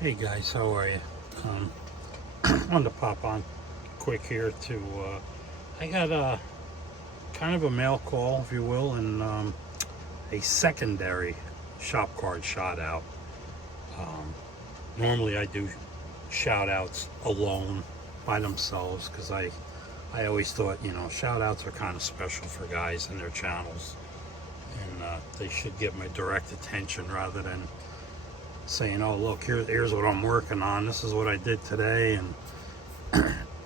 Hey guys, how are you? Um, wanted to pop on quick here to. I got a kind of a mail call, if you will, and a secondary shop card shout out. Um, Normally I do shout outs alone by themselves because I always thought, shout outs are kind of special for guys and their channels, and they should get my direct attention rather than saying, "Oh, look, here's what I'm working on. This is what I did today,"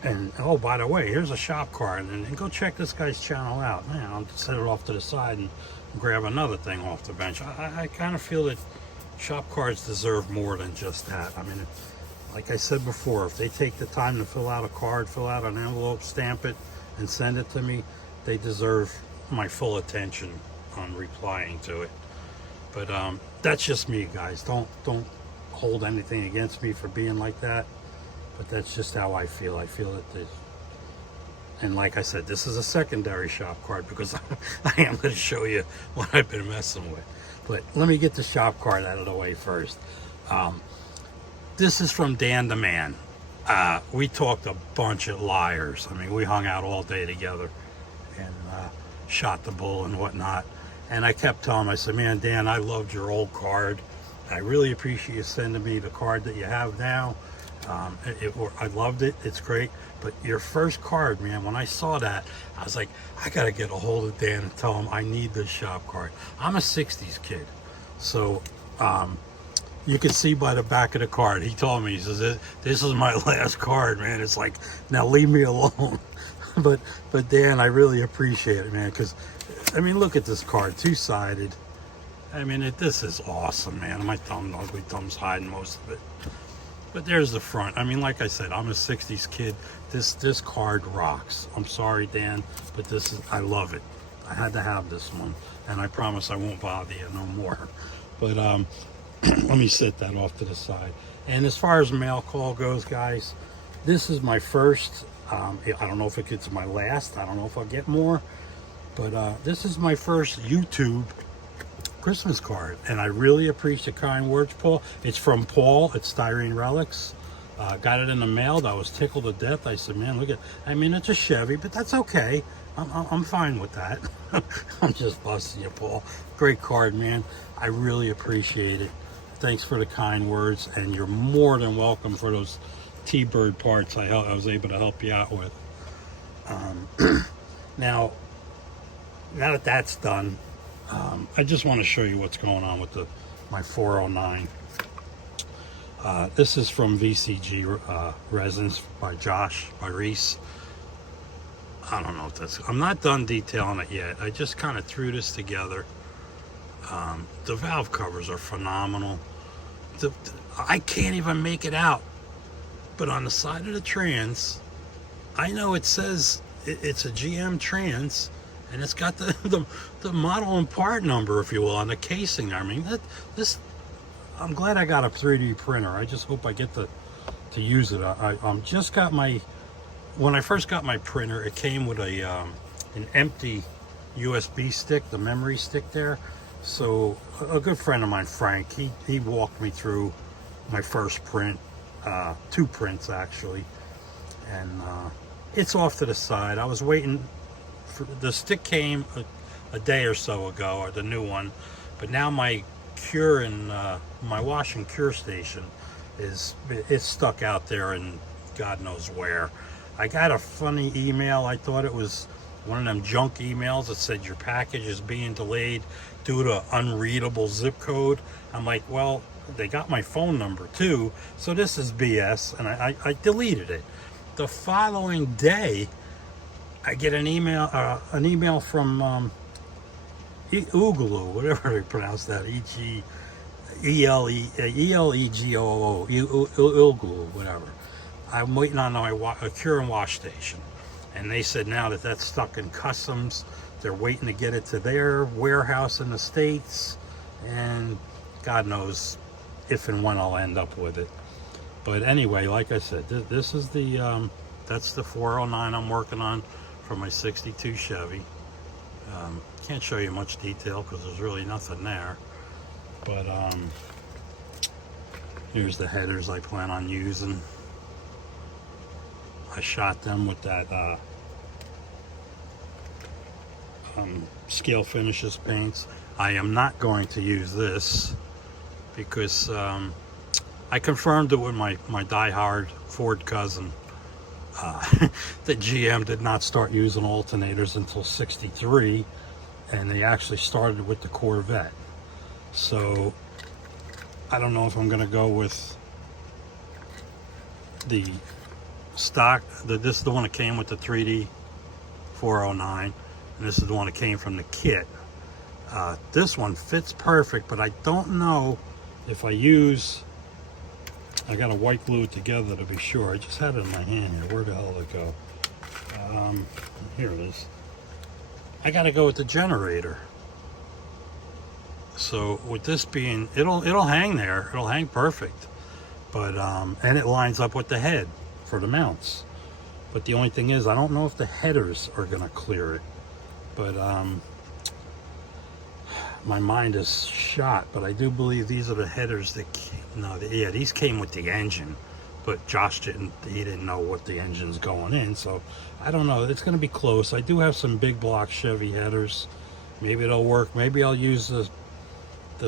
and oh, by the way, here's a shop card, and go check this guy's channel out. Man, I'll set it off to the side and grab another thing off the bench. I kind of feel that shop cards deserve more than just that. I mean, like I said before, if they take the time to fill out a card, fill out an envelope, stamp it, and send it to me, they deserve my full attention on replying to it. But that's just me, guys. Don't hold anything against me for being like that. But that's just how I feel. I feel that this, and like I said, this is a secondary shop card because I am going to show you what I've been messing with. But let me get the shop card out of the way first. This is from Dan the Man. We talked a bunch of liars. I mean, we hung out all day together and shot the bull and whatnot. And I kept telling him, I said, man, Dan, I loved your old card. I really appreciate you sending me the card that you have now. I loved it. It's great. But your first card, man, when I saw that, I was like, I got to get a hold of Dan and tell him I need this shop card. I'm a 60s kid. So you can see by the back of the card, he told me, he says, this is my last card, man. It's like, now leave me alone. but Dan, I really appreciate it, man, because, I mean, look at this card, two-sided. I mean, this is awesome, man. My ugly thumb's hiding most of it. But there's the front. I mean, like I said, I'm a 60s kid. This card rocks. I'm sorry, Dan, but I love it. I had to have this one, and I promise I won't bother you no more. But let me set that off to the side. And as far as mail call goes, guys, this is my first. I don't know if it gets my last. I don't know if I'll get more. But this is my first YouTube Christmas card, and I really appreciate the kind words, Paul. It's from Paul. It's Styrene Relics. Got it in the mail. I was tickled to death. I said, man, look at, I mean, it's a Chevy, but that's okay. I'm fine with that. I'm just busting you, Paul. Great card, man. I really appreciate it. Thanks for the kind words, and you're more than welcome for those T-Bird parts I was able to help you out with. Now that that's done, I just want to show you what's going on with my 409. This is from VCG Resins by Josh, by Reese. I don't know if I'm not done detailing it yet. I just kind of threw this together. The valve covers are phenomenal. I can't even make it out. But on the side of the trans, I know it says it's a GM trans, and it's got the model and part number, if you will, on the casing. I mean, I'm glad I got a 3D printer. I just hope I get to use it. I just got when I first got my printer, it came with an empty USB stick, the memory stick there. So a good friend of mine, Frank, he walked me through my first print, 2 prints actually, and it's off to the side. I was waiting. The stick came a day or so ago, or the new one, but now my cure and my wash and cure station it's stuck out there and God knows where. I got a funny email. I thought it was one of them junk emails that said your package is being delayed due to unreadable zip code. I'm like, well, they got my phone number too, so this is BS, and I deleted it. The following day, I get an email from Oogaloo, whatever they pronounce that, Elegoo, Oogaloo, whatever. I'm waiting on a cure and wash station, and they said now that that's stuck in customs. They're waiting to get it to their warehouse in the States, and God knows if and when I'll end up with it. But anyway, like I said, this is that's the 409 I'm working on for my 62 Chevy. Can't show you much detail because there's really nothing there. But Here's the headers I plan on using. I shot them with that Scale Finishes paints. I am not going to use this because I confirmed it with my diehard Ford cousin. The GM did not start using alternators until '63, and they actually started with the Corvette. So I don't know if I'm going to go with the stock. This is the one that came with the 3D 409, and this is the one that came from the kit. This one fits perfect, but I don't know if I use, I gotta white glue it together to be sure. I just had it in my hand here. Where the hell did it go? Here it is. I gotta go with the generator. So with this being, it'll hang there. It'll hang perfect. But and it lines up with the head for the mounts. But the only thing is, I don't know if the headers are gonna clear it. But my mind is shot. But I do believe these are the headers that yeah, these came with the engine. But Josh didn't know what the engine's going in. So I don't know. It's gonna be close. I do have some big block Chevy headers. Maybe it'll work. Maybe I'll use the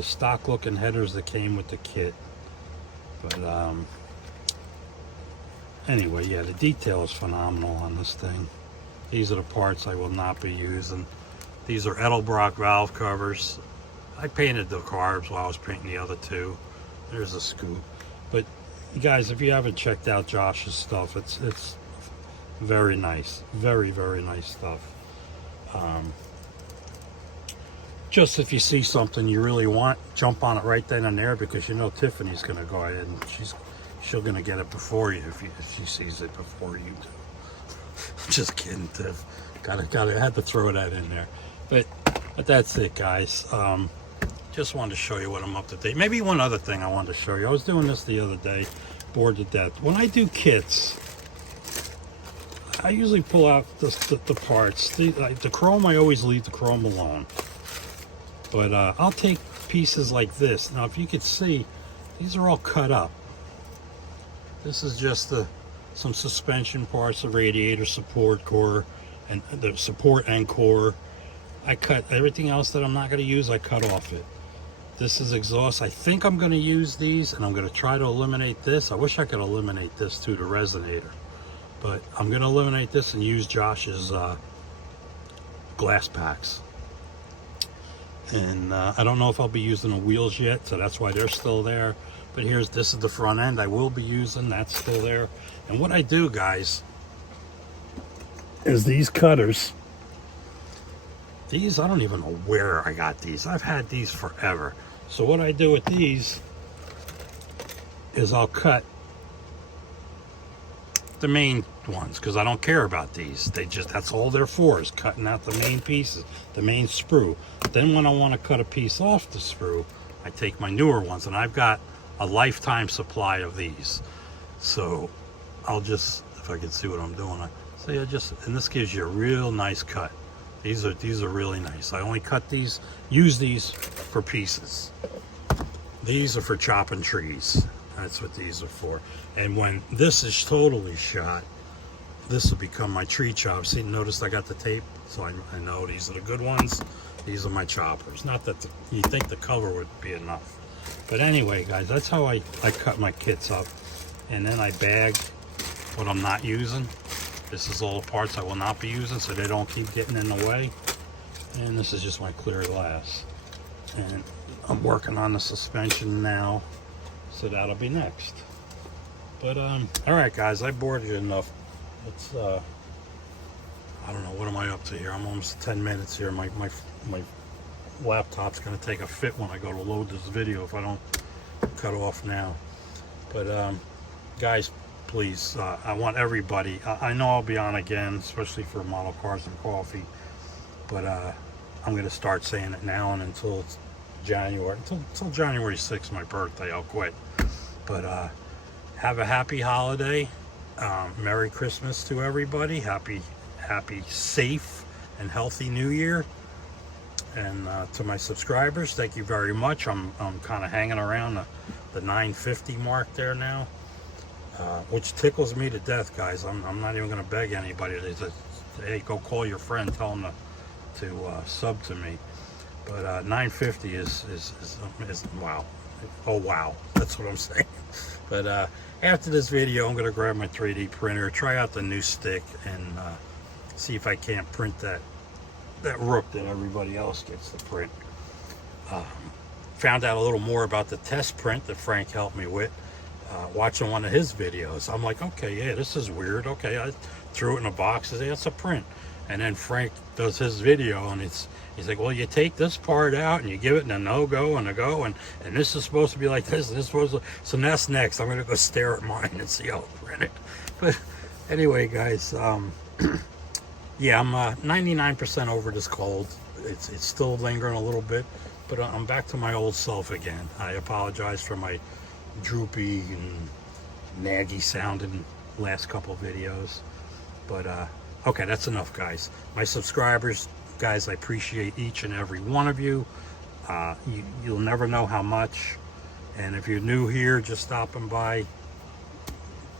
stock looking headers that came with the kit. But anyway, yeah, the detail is phenomenal on this thing. These are the parts I will not be using. These are Edelbrock valve covers. I painted the carbs while I was painting the other two. There's a scoop. But you guys, if you haven't checked out Josh's stuff, it's very nice. Very, very nice stuff. Just if you see something you really want, jump on it right then and there, because you know Tiffany's going to go ahead and she'll going to get it before you if she sees it before you do. Just kidding, Tiff. Had to throw that in there. But that's it, guys. Just wanted to show you what I'm up to date. Maybe one other thing I wanted to show you. I was doing this the other day, bored to death. When I do kits, I usually pull out the parts. The chrome, I always leave the chrome alone. But I'll take pieces like this. Now, if you could see, these are all cut up. This is just some suspension parts, the radiator support core, and the support and core. I cut everything else that I'm not going to use. I cut off it. This is exhaust. I think I'm going to use these, and I'm going to try to eliminate this. I wish I could eliminate this too, the resonator. But I'm going to eliminate this and use Josh's glass packs. And I don't know if I'll be using the wheels yet, so that's why they're still there. But this is the front end I will be using. That's still there. And what I do, guys, is these cutters. These, I don't even know where I got these. I've had these forever. So what I do with these is I'll cut the main ones, because I don't care about these. That's all they're for, is cutting out the main pieces, the main sprue. Then when I want to cut a piece off the sprue, I take my newer ones, and I've got a lifetime supply of these. So I'll just, if I can see what I'm doing, and this gives you a real nice cut. These are really nice. I only cut these, use these for pieces. These are for chopping trees. That's what these are for. And when this is totally shot, this will become my tree chop. See, notice I got the tape, so I know these are the good ones. These are my choppers. Not that you think the cover would be enough. But anyway, guys, that's how I cut my kits up. And then I bag what I'm not using. This is all the parts I will not be using, so they don't keep getting in the way. And this is just my clear glass. And I'm working on the suspension now, so that'll be next. But all right, guys, I bored you enough. It's I don't know, what am I up to here? I'm almost 10 minutes here. My laptop's gonna take a fit when I go to load this video if I don't cut off now. But guys, please, I want everybody, I know I'll be on again, especially for Model Cars and Coffee, but I'm gonna start saying it now, and until it's January, until January 6th, my birthday, I'll quit. But have a happy holiday. Merry Christmas to everybody. Happy, safe, and healthy New Year. And to my subscribers, thank you very much. I'm kind of hanging around the the 950 mark there now, which tickles me to death, guys. I'm not even going to beg anybody to just, hey, go call your friend, tell him to sub to me. But 950 is wow. Oh wow, that's what I'm saying. But after this video, I'm going to grab my 3D printer, try out the new stick, and see if I can't print that Rook that everybody else gets to print. Found out a little more about the test print that Frank helped me with, watching one of his videos. I'm like, okay, yeah, this is weird. Okay, I threw it in a box and said, it's a print. And then Frank does his video, and he's like, well, you take this part out and you give it a no-go and a go, and this is supposed to be like this, and this was so that's next. I'm gonna go stare at mine and see how it's printed. But anyway, guys, yeah, I'm 99% over this cold. It's still lingering a little bit, but I'm back to my old self again. I apologize for my droopy and naggy sounding last couple videos, but okay, that's enough, guys. My subscribers, guys, I appreciate each and every one of you. You'll never know how much. And if you're new here, just stopping by,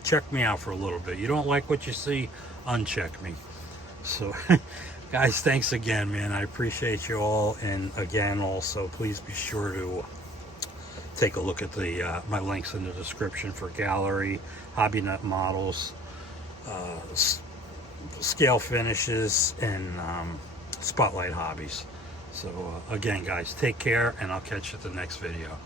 check me out for a little bit. You don't like what you see, uncheck me. So, guys, thanks again, man. I appreciate you all. And again, also, please be sure to take a look at the my links in the description for gallery, hobby nut models, scale finishes, and spotlight hobbies. So again, guys, take care, and I'll catch you at the next video.